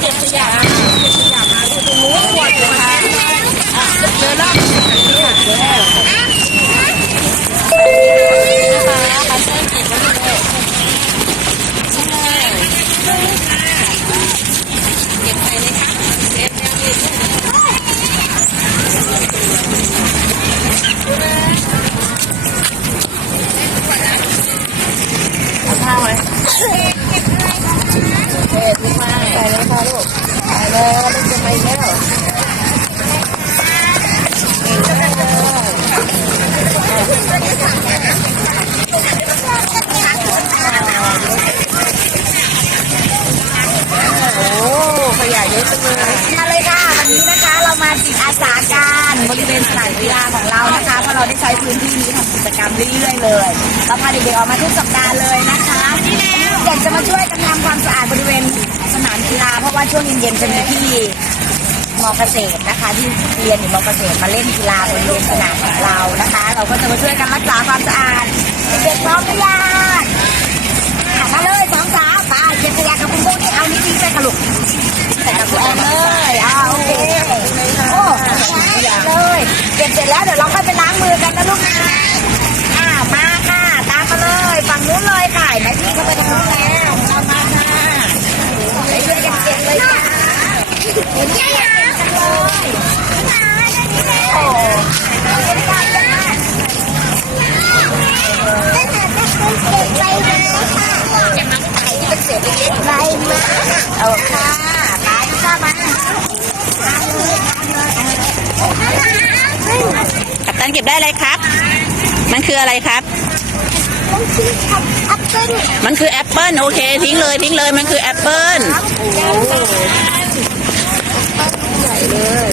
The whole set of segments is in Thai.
เก็บ ใส่เลยว่าลูกจะไปแล้วเก่งมากเลยโอ้ขยะเยอะจังเลยมาเลยค่ะ วันนี้นะคะเรามาจิตอาสาการบริเวณสนามกีฬาของเรานะคะเพราะเราได้ใช้พื้นที่นี้ทำกิจกรรมเรื่อยๆเลยเราพาเด็กๆออกมาทุกสัปดาห์เลยนะคะเด็กจะมาช่วยกันทำความสะอาดบริเวณ สนามกีฬาเพราะว่าช่วงเย็นๆจะมีที่มอเกษตรนะคะ ที่เรียนอยู่มอเกษตรมาเล่นกีฬาบริเวณสนามของเรานะคะ เราก็จะมาช่วยกันรักษาความสะอาดเด็กพร้อมหรือยังมาเลยสองสาวไปเก็บขยะกับคุณพวกนี่เอานี้ทิ้งไปกระลุกใส่กระปุกเลยอ่า เก็บได้อะไรครับ มันคืออะไรครับ มันคือแอปเปิลโอเค ทิ้งเลยทิ้งเลยมันคือแอปเปิลใหญ่เลย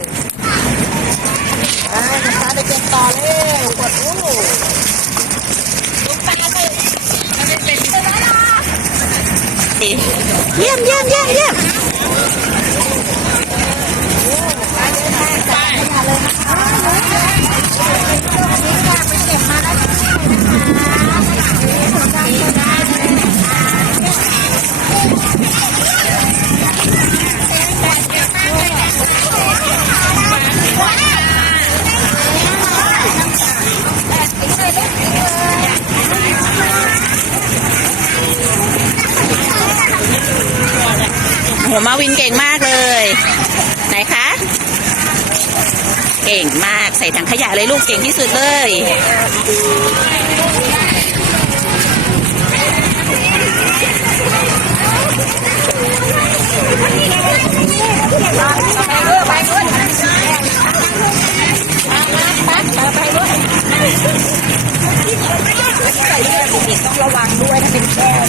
ัวมาวินเก่งมากเลย ไหนคะ เก่งมากใส่ถังขยะเลยลูกเก่งที่สุดเลยไปด้วยไปด้วยใส่เลือดเด็กๆต้องระวังด้วยถ้าเป็นแก้ว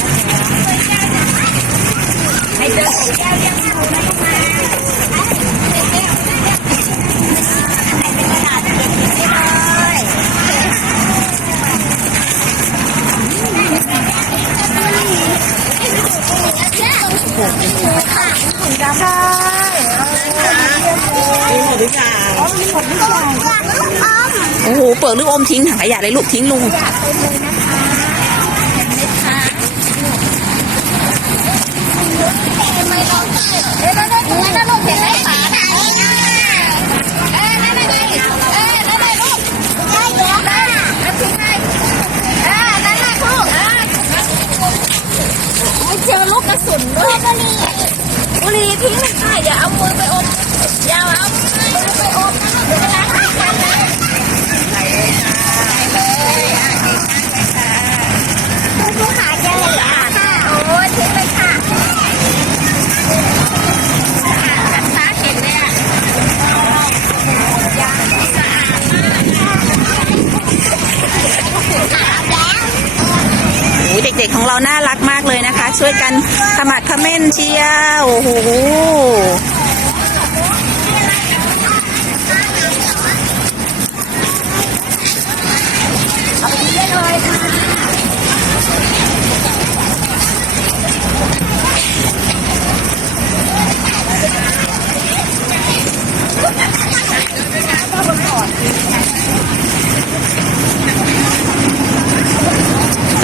ให้เจอแก้วยังเอานะลูกนะใช่ มีหมดหรือยัง โอ้โหเปิดลูกอมทิ้งถังขยะเลยลูกทิ้งลุงเอ้ยนั่นนั่นนั่นนั่นลูกเห็นไหมฝาน่ะเอ้ยนั่นนั่นนั่นเอ้ยนั่นนั่นลูกได้เยอะมากแล้วทิ้งให้เอ้ยนั่นนั่นลูกเอ้ยไม่เจอลูกกระสุนด้วยบุหรี่บุหรี่ทิ้งไม่ได้อย่าเอามือไปอมอย่าเอา เราน่ารักมากเลยนะคะ ช่วยกันขมักขม้นเชียวโอ้โห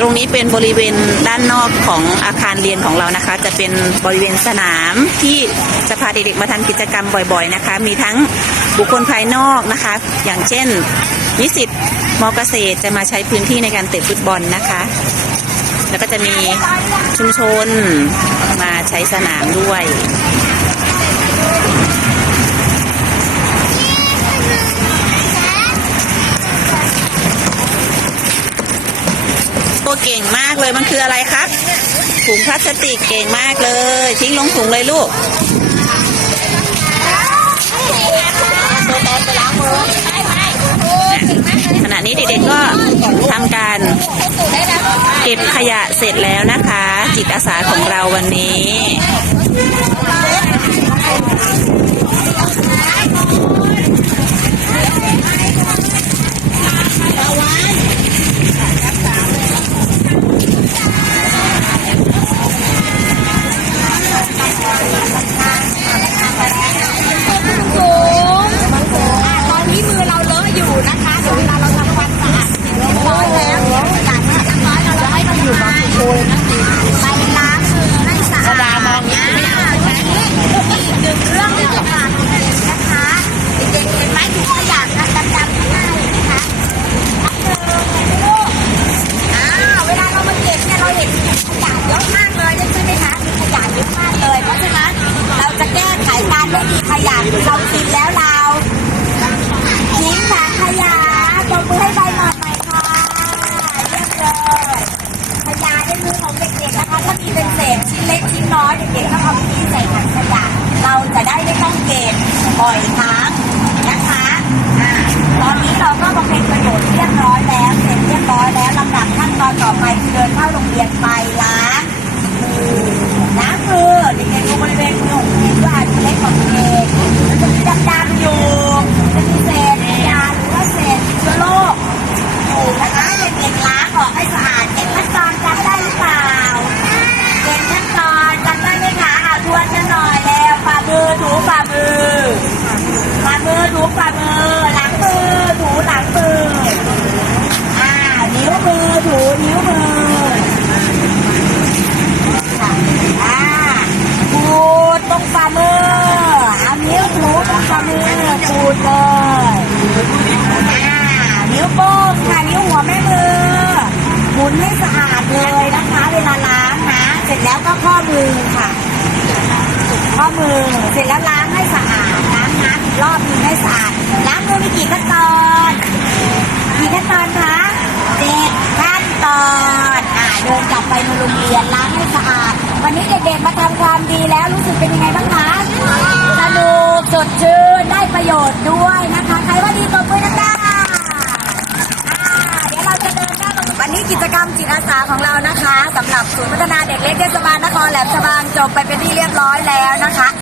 รงนี้เป็นบริเวณด้านนอกของอาคารเรียนของเรานะคะ จะเป็นบริเวณสนามที่จะพาเด็กๆมาทำกิจกรรมบ่อยๆนะคะ มีทั้งบุคคลภายนอกนะคะ อย่างเช่น นิสิตมเกษตรจะมาใช้พื้นที่ในการเตะฟุตบอลนะคะ แล้วก็จะมีชุมชนมาใช้สนามด้วย เก่งมากเลยมันคืออะไรครับ ถุงพลาสติกเก่งมากเลย ทิ้งลงถุงเลยลูกขณะนี้เด็กๆก็ทำการเก็บขยะเสร็จแล้วนะคะ จิตอาสาของเราวันนี้ ชิ้นเล็กชิ้นน้อยเด็กๆก็เอาไปทิ้งใส่ถังขยะเราจะได้ไม่ต้องเก็บบ่อยครั้งนะคะอ่าตอนนี้เราก็บำเพ็ญประโยชน์เรียบร้อยแล้วเสร็จเรียบร้อยแล้วลำดับขั้นตอนต่อไปคือเดินเข้าโรงเรียนไปล้างมือามือถูฝ่ามือหลังมือถูหลังมืออ่านิ้วมือถูนิ้วมืออ่าขูดตรงฝ่ามือเอานิ้วถูตรงฝ่ามือขูดเลยอ่านิ้วโป้งค่ะนิ้วหัวแม่มือหมุนให้สะอาดเลยนะคะเวลาล้างนะ เสร็จแล้วก็ข้อมือค่ะ ข้อมือเสร็จแล้วล้าง รอบนึงให้สะอาดล้างมือมีกี่ขั้นตอนกี่ขั้นตอนคะเจ็ดขั้นตอนอ่าเดินกลับไปในโรงเรียนล้างให้สะอาด วันนี้เด็กๆมาทำความดีแล้วรู้สึกเป็นยังไงบ้างคะสนุกสดชื่นได้ประโยชน์ด้วยนะคะ ใครว่าดีตบมือนะคะอ่าเดี๋ยวเราจะเดินหน้าลงวันนี้กิจกรรมจิตอาสาของเรานะคะสำหรับศูนย์พัฒนาเด็กเล็กเทศบาลนครแหลมฉบังจบไปเป็นที่เรียบร้อยแล้วนะคะ